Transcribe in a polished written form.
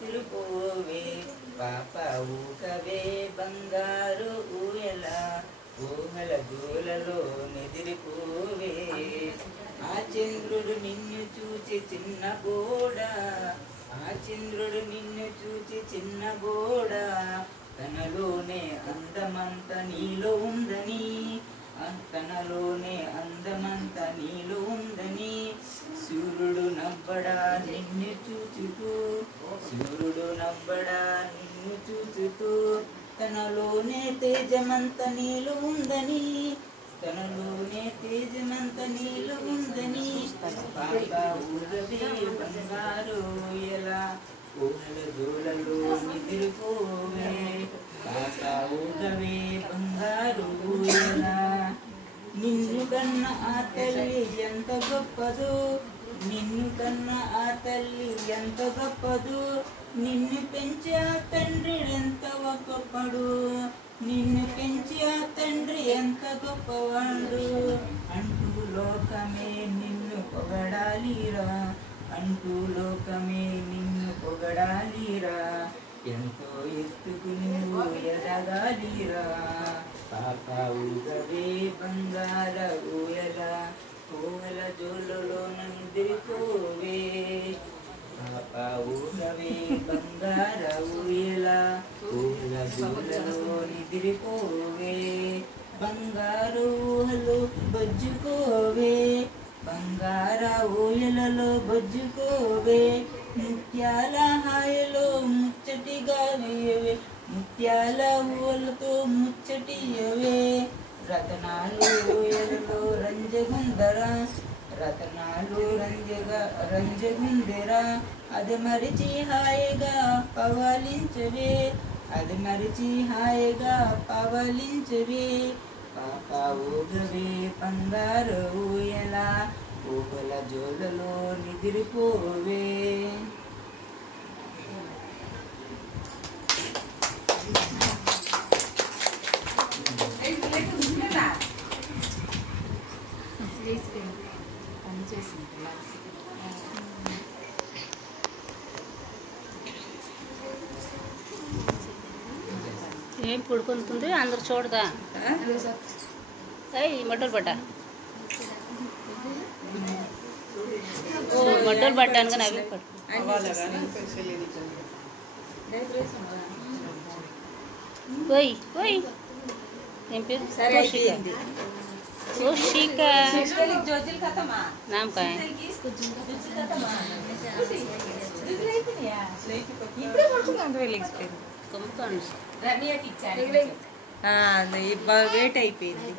విసిరిపోవే పాప ఊకవే బంగారు ఊయల ఊహల దూలలో నిదిరిపోవే ఆ చంద్రుడు నిన్ను చూచి చిన్న గోడ ఆ చంద్రుడు నిన్ను చూచి చిన్న గోడ తనలోనే అందమంత నీలో ఉందని తనలోనే అందమంత నీలో ఉందని సూర్యుడు నవ్వడా నిన్ను చూచుతూ సూర్యుడు నవ్వడా నిన్ను చూచుతూ తనలోనే తేజమంత నీలో ఉందని తనలోనే తేజమంత నీలో ఉందని పాప ఊరవే బంగారు ఎలా ఊహల దూలలో నిద్రపోవే పాప ఊరవే బంగారు ఎలా నిన్ను కన్న ఆ తల్లి ఎంత గొప్పదు నిన్ను కన్న ఆ తల్లి ఎంత గొప్పదు నిన్ను పెంచి ఆ తండ్రి ఎంత గొప్పడు నిన్ను పెంచి ఆ తండ్రి ఎంత గొప్పవాడు అంటూ లోకమే నిన్ను పొగడాలిరా అంటూ లోకమే నిన్ను పొగడాలిరా ఎంతో ఎత్తుకు నువ్వు ఎదగాలిరా పాప ఊగవే బంగార ఊయల ఊహల జోలలో నిద్రపోవే పాప ఊగవే బంగార ఊయల ఊహల జోలలో నిద్రపోవే బంగారు ఊహలు బొజ్జుకోవే బంగార ఊయలలో బొజ్జుకోవే ముత్యాల హాయలో ముచ్చటిగా వేయవే ముత్యాల ఊలతో ముచ్చటియవే రతనాలు ఊయలలో రంజగుందరా రతనాలు రంజగుందెరా అది మరిచి హాయిగా పవలించవే అది మరిచి హాయిగా పవలించవే పాప ఊగవే బంగారు ఊయల ఊహల జోలలో నిద్రపోవే ఏం పుడుకుంటుంది అందరు చూడదా మడ్డలు పడ్డా మడ్డలు పడ్డాను కానీ అవి పోయి పోయి ఏం పేరు सोशिका नाम का है వెయిట్ అయిపోయింది